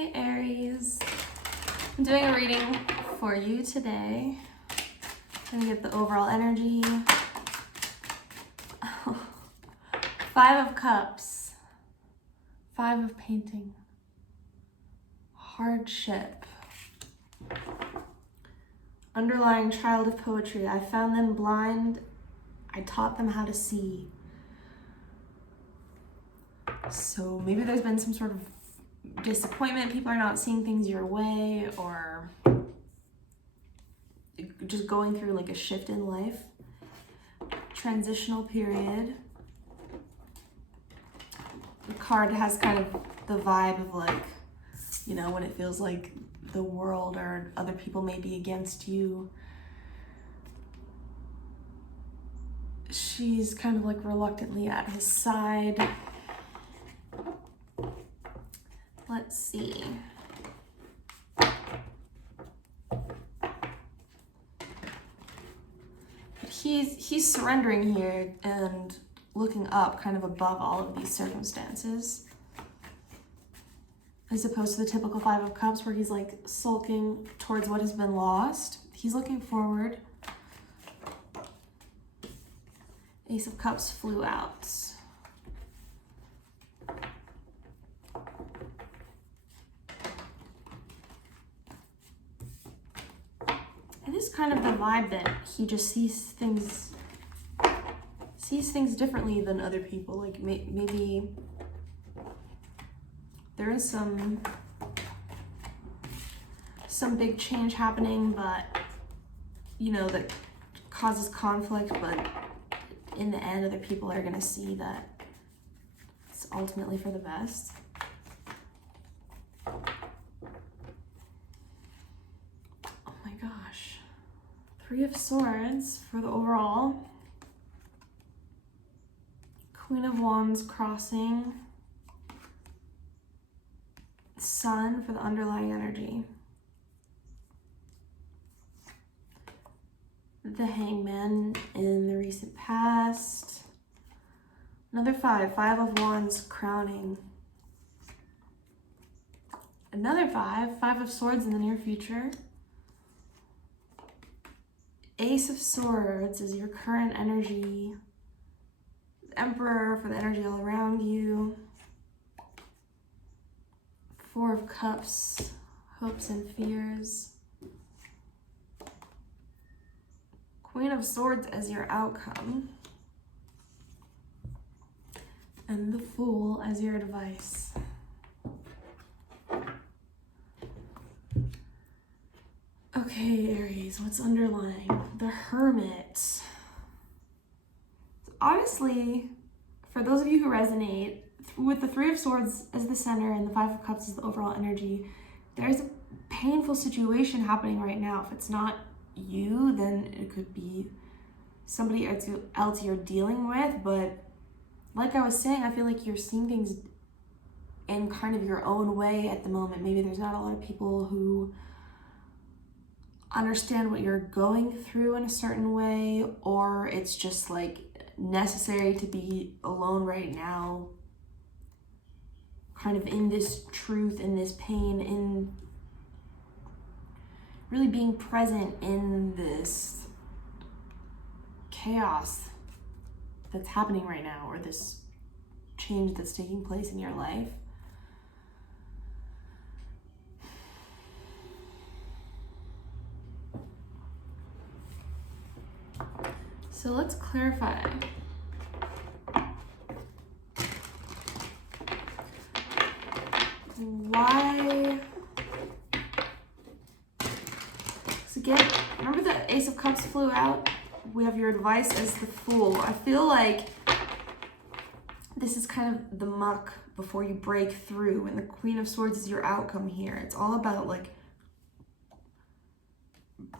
Hi Aries, I'm doing a reading for you today. I'm gonna get the overall energy. Five of Cups, Five of Painting, Hardship, underlying child of poetry. I found them blind, I taught them how to see. So maybe there's been some sort of disappointment, people are not seeing things your way, or just going through like a shift in life. Transitional period. The card has kind of the vibe of like, you know, when it feels like the world or other people may be against you. She's kind of like reluctantly at his side. Let's see. He's surrendering here and looking up kind of above all of these circumstances, as opposed to the typical Five of Cups where he's like sulking towards what has been lost. He's looking forward. Ace of Cups flew out. It is kind of the vibe that he just sees things differently than other people. Like maybe there is some big change happening, but you know, that causes conflict, but in the end other people are gonna see that it's ultimately for the best. Oh my gosh. Three of Swords for the overall. Queen of Wands crossing. Sun for the underlying energy. The Hangman in the recent past. Another Five of Wands crowning. Another Five of Swords in the near future. Ace of Swords is your current energy. Emperor for the energy all around you. Four of Cups, hopes and fears. Queen of Swords as your outcome. And the Fool as your advice. Okay, Aries, what's underlying? The Hermit. Obviously, for those of you who resonate, with the Three of Swords as the center and the Five of Cups as the overall energy, there's a painful situation happening right now. If it's not you, then it could be somebody else you're dealing with. But like I was saying, I feel like you're seeing things in kind of your own way at the moment. Maybe there's not a lot of people who understand what you're going through in a certain way, or it's just like necessary to be alone right now, kind of in this truth, in this pain, in really being present in this chaos that's happening right now, or this change that's taking place in your life. So let's clarify. Why? So again, remember the Ace of Cups flew out? We have your advice as the Fool. I feel like this is kind of the muck before you break through, and the Queen of Swords is your outcome here. It's all about like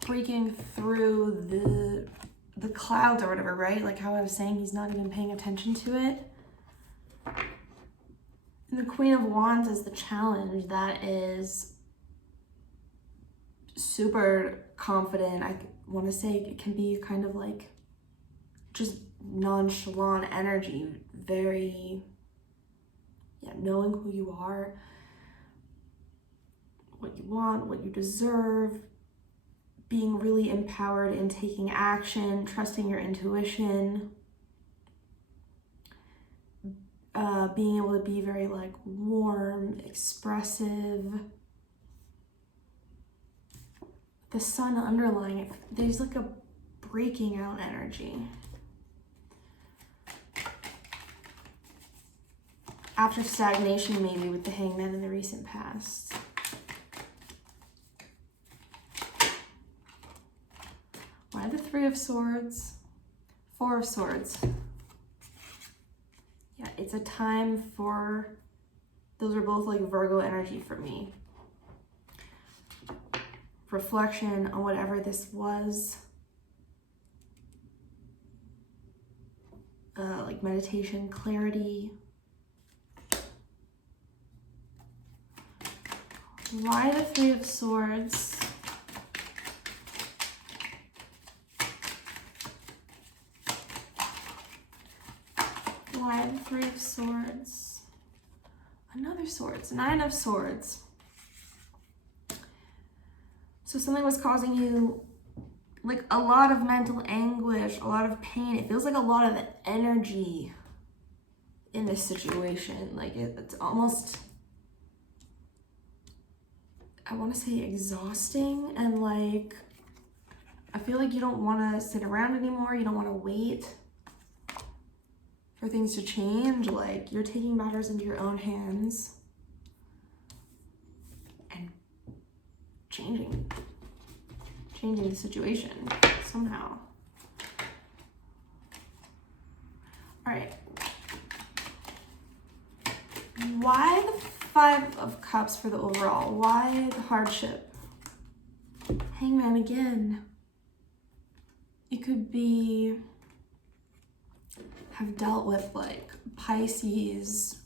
breaking through the clouds or whatever, right? Like how I was saying, he's not even paying attention to it. And the Queen of Wands is the challenge. That is super confident. I want to say it can be kind of like just nonchalant energy, very, knowing who you are. what you want, what you deserve, being really empowered in taking action, trusting your intuition, being able to be very like warm, expressive. The sun underlying it, there's like a breaking out energy. After stagnation, maybe, with the Hangman in the recent past. Why the Three of Swords? Four of Swords. Yeah, it's a time for, those are both like Virgo energy for me. Reflection on whatever this was. Like meditation, clarity. Why the Three of Swords? Why the Three of Swords? Another Swords, Nine of Swords. So something was causing you like a lot of mental anguish, a lot of pain. It feels like a lot of energy in this situation. Like it's almost, I want to say exhausting, and like I feel like you don't want to sit around anymore. You don't want to wait for things to change. Like you're taking matters into your own hands and changing the situation somehow. All right. Why the Five of Cups for the overall? Why the hardship? Hangman again. You could be, have dealt with like Pisces,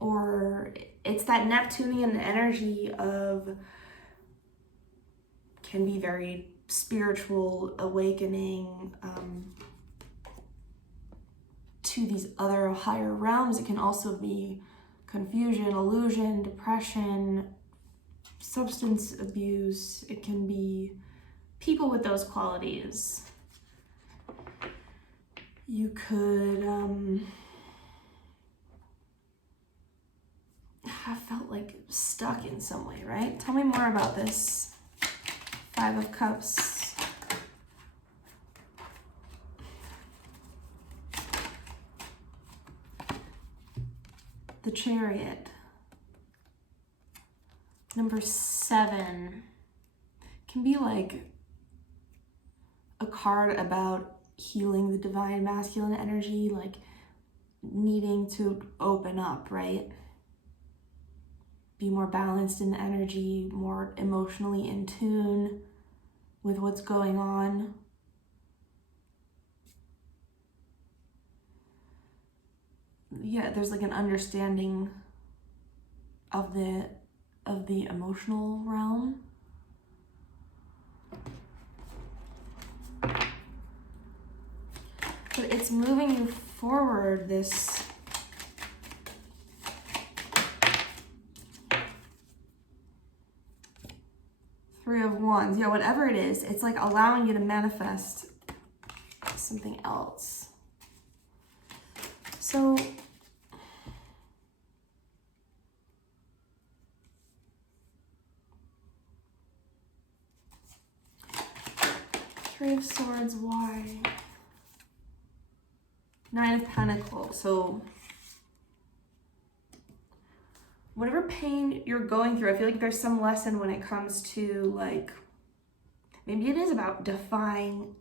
or it's that Neptunian energy of, can be very spiritual, awakening to these other higher realms. It can also be confusion, illusion, depression, substance abuse. It can be people with those qualities. You could have felt like stuck in some way, right? Tell me more about this Five of Cups. The Chariot. Number 7 can be like a card about healing the divine masculine energy, like needing to open up, right? Be more balanced in the energy, more emotionally in tune with what's going on. Yeah, there's like an understanding of the emotional realm. But it's moving you forward, this Three of Wands. Yeah, whatever it is, it's like allowing you to manifest something else. So Three of Swords, why? Nine of Pentacles. So whatever pain you're going through, I feel like there's some lesson when it comes to like, maybe it is about defying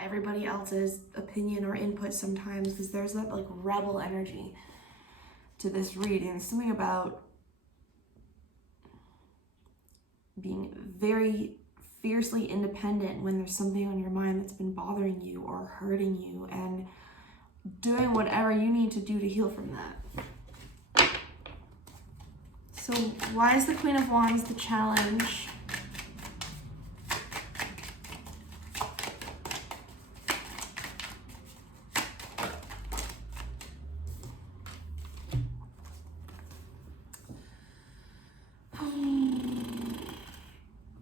everybody else's opinion or input sometimes, because there's that like rebel energy to this reading. Something about being very fiercely independent when there's something on your mind that's been bothering you or hurting you, and doing whatever you need to do to heal from that. So why is the Queen of Wands the challenge?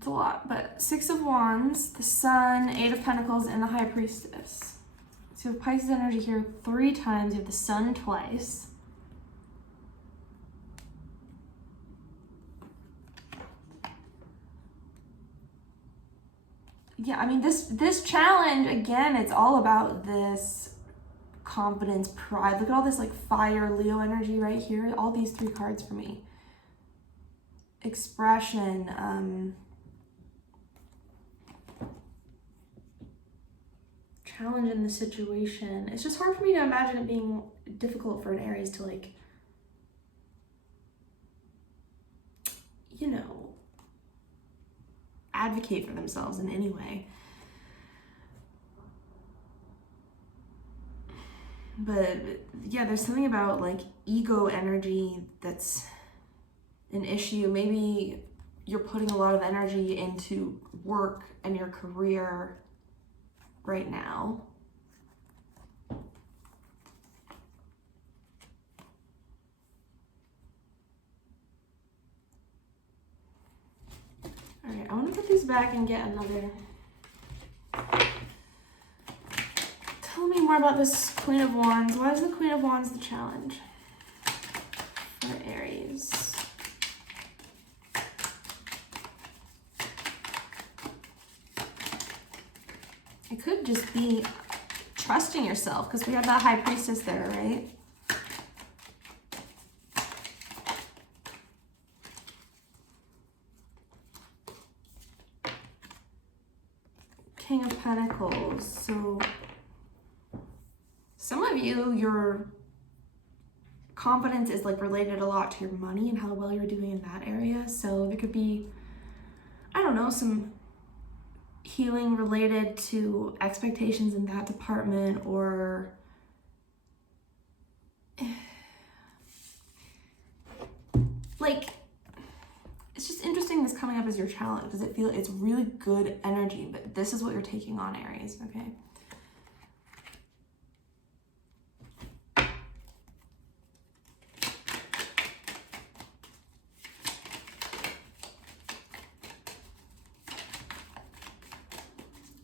It's a lot, but Six of Wands, the Sun, Eight of Pentacles, and the High Priestess. So you have Pisces energy here 3 times. You have the Sun twice. Yeah, I mean, this challenge, again, it's all about this confidence, pride. Look at all this like fire, Leo energy right here. All these 3 cards for me. Expression, challenge in the situation. It's just hard for me to imagine it being difficult for an Aries to, like, you know, advocate for themselves in any way. But yeah, there's something about like ego energy that's an issue. Maybe you're putting a lot of energy into work and your career right now. All right, I want to put these back and get another. Tell me more about this Queen of Wands. Why is the Queen of Wands the challenge for Aries? It could just be trusting yourself, because we have that High Priestess there, right? King of Pentacles. So some of you, your confidence is like related a lot to your money and how well you're doing in that area. So there could be, I don't know, some healing related to expectations in that department, or like, it's just interesting this coming up as your challenge, because it feels it's really good energy, but this is what you're taking on, Aries, okay?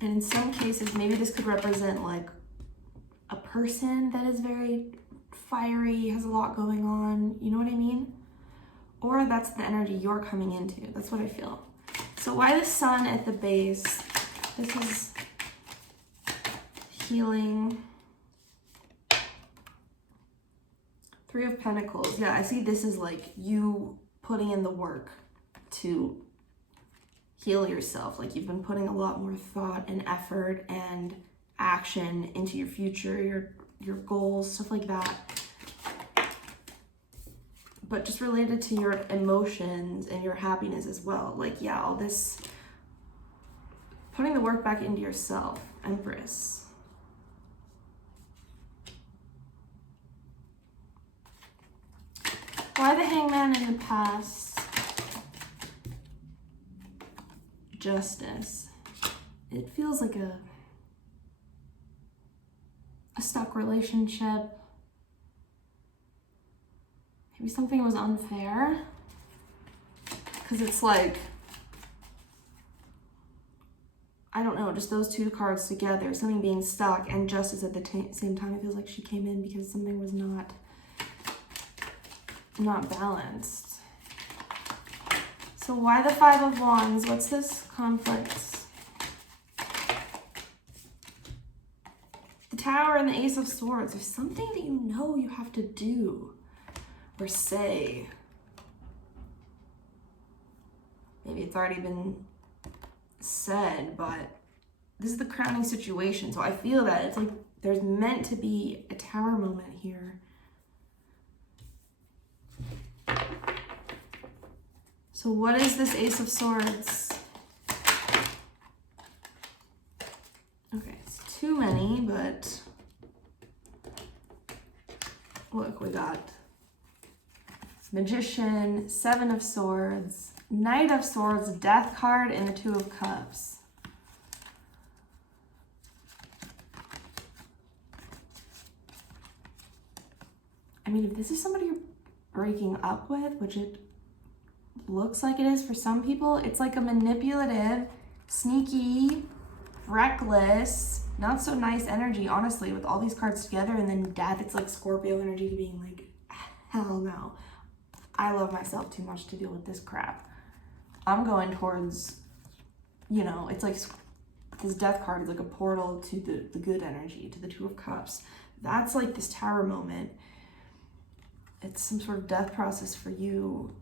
And in some cases, maybe this could represent like a person that is very fiery, has a lot going on, you know what I mean? Or that's the energy you're coming into. That's what I feel. So why the Sun at the base? This is healing. 3 of Pentacles. Yeah, I see this is like you putting in the work to heal yourself. Like you've been putting a lot more thought and effort and action into your future, your goals, stuff like that. But just related to your emotions and your happiness as well. Like, yeah, all this, putting the work back into yourself, Empress. Why the Hangman in the past? Justice. It feels like a stuck relationship. Maybe something was unfair, because it's like, I don't know, just those 2 cards together, something being stuck and justice at the same time. It feels like she came in because something was not balanced. So why the 5 of Wands? What's this conflict? The Tower and the Ace of Swords. There's something that you know you have to do or say. Maybe it's already been said, but this is the crowning situation. So I feel that it's like there's meant to be a Tower moment here. So what is this Ace of Swords? Okay, it's too many, but look, we got Magician, 7 of Swords, Knight of Swords, Death card, and the 2 of Cups. I mean, if this is somebody you're breaking up with, which it looks like it is for some people. It's like a manipulative, sneaky, reckless, not so nice energy, honestly, with all these cards together. And then death, it's like Scorpio energy to being like, hell no. I love myself too much to deal with this crap. I'm going towards, you know, it's like this death card is like a portal to the good energy, to the Two of Cups. That's like this Tower moment. It's some sort of death process for you.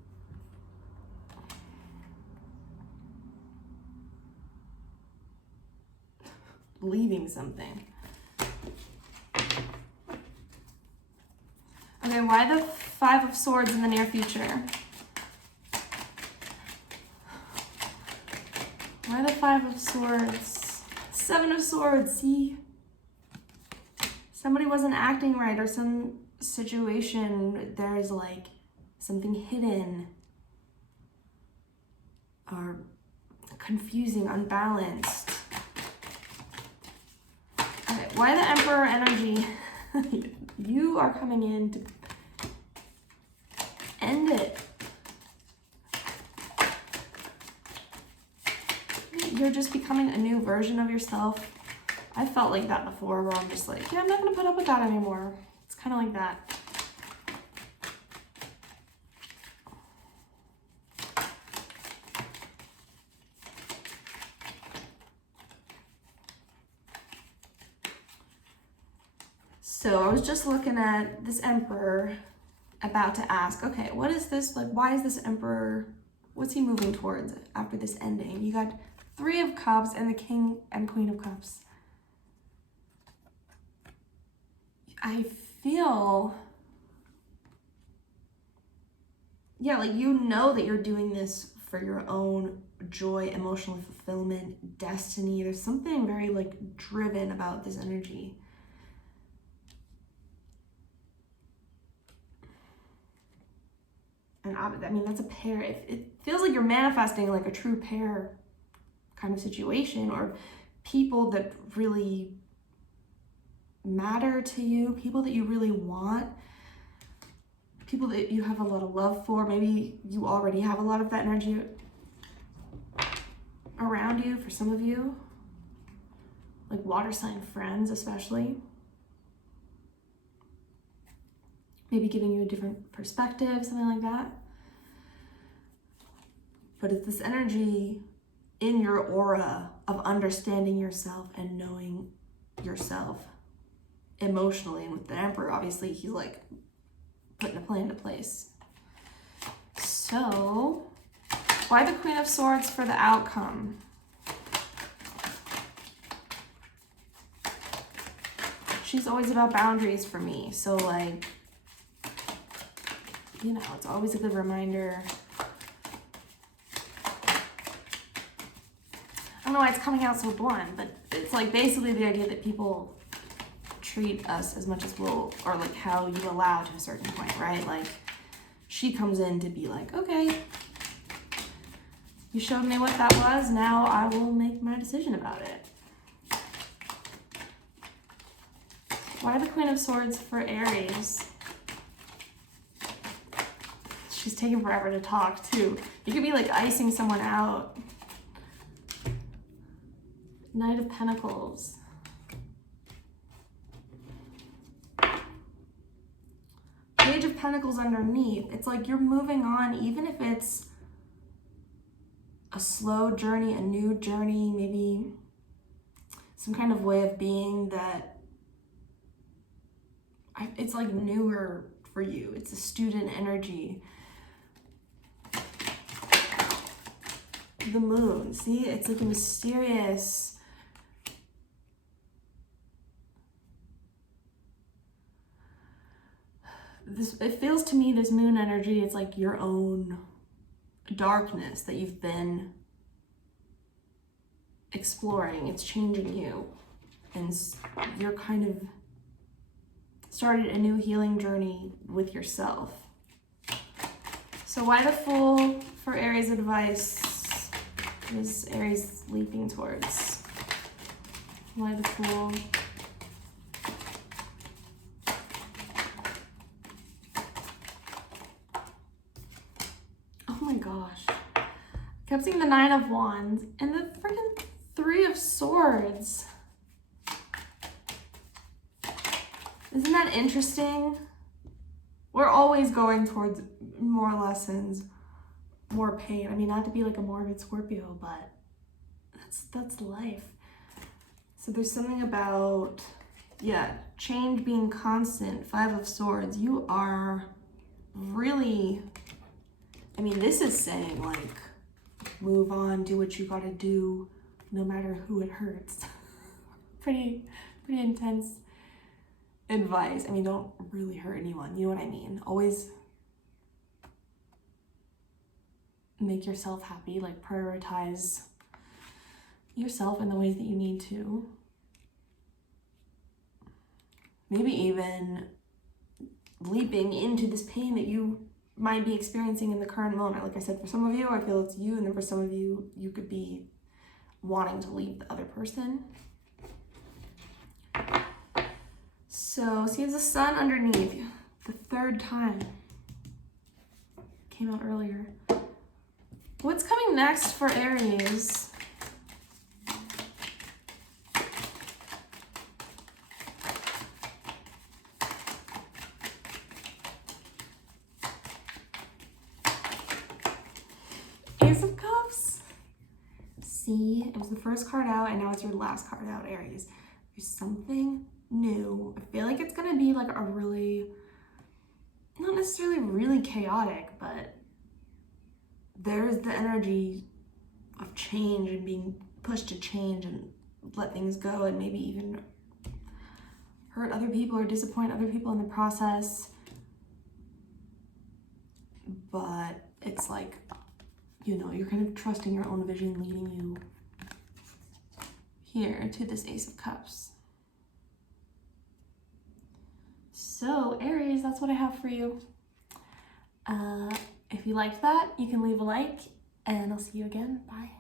Leaving something. Okay, why the Five of Swords in the near future? Why the Five of Swords? Seven of Swords, see? Somebody wasn't acting right, or some situation, there's like something hidden or confusing, unbalanced. Okay, why the Emperor energy? You are coming in to end it. You're just becoming a new version of yourself. I felt like that before, where I'm just like, yeah, I'm not gonna put up with that anymore. It's kind of like that. So I was just looking at this Emperor, about to ask, okay, what is this, like, why is this Emperor, what's he moving towards after this ending? You got Three of Cups and the King and Queen of Cups. I feel, yeah, like, you know that you're doing this for your own joy, emotional fulfillment, destiny. There's something very, like, driven about this energy. And I mean, that's a pair. It feels like you're manifesting like a true pair kind of situation, or people that really matter to you, people that you really want, people that you have a lot of love for. Maybe you already have a lot of that energy around you for some of you, like water sign friends especially. Maybe giving you a different perspective, something like that. But it's this energy in your aura of understanding yourself and knowing yourself emotionally. And with the Emperor, obviously, he's like putting a plan into place. So, why the Queen of Swords for the outcome? She's always about boundaries for me. So, like, you know, it's always a good reminder. I don't know why it's coming out so blunt, but it's like basically the idea that people treat us as much as we'll, or like how you allow to a certain point, right? Like, she comes in to be like, okay, you showed me what that was, now I will make my decision about it. Why the Queen of Swords for Aries? She's taking forever to talk too. You could be like icing someone out. Knight of Pentacles. Page of Pentacles underneath. It's like you're moving on, even if it's a slow journey, a new journey, maybe some kind of way of being that it's like newer for you. It's a student energy. The Moon, see? It's like a mysterious, it feels to me, this Moon energy, it's like your own darkness that you've been exploring. It's changing you, and you're kind of started a new healing journey with yourself. So why the Fool for Aries advice? What is Aries leaping towards? Why the Fool? Oh my God. gosh. I kept seeing the Nine of Wands and the freaking Three of Swords. Isn't that interesting? We're always going towards more lessons, more pain. I mean, not to be like a morbid Scorpio, but that's life. So there's something about, yeah, change being constant. Five of Swords. You are really, I mean, this is saying like, move on, do what you gotta do, no matter who it hurts. pretty intense advice. I mean, don't really hurt anyone. You know what I mean? Always make yourself happy, like prioritize yourself in the ways that you need to. Maybe even leaping into this pain that you might be experiencing in the current moment. Like I said, for some of you, I feel it's you, and then for some of you, you could be wanting to leave the other person. So, see, the sun underneath, the third time. Came out earlier. What's coming next for Aries? Ace of Cups. See, it was the first card out, and now it's your last card out, Aries. There's something new. I feel like it's gonna be like a really, not necessarily really chaotic, but there's the energy of change and being pushed to change and let things go, and maybe even hurt other people or disappoint other people in the process. But it's like, you know, you're kind of trusting your own vision leading you here to this Ace of Cups. So Aries, that's what I have for you. If you liked that, you can leave a like, and I'll see you again. Bye.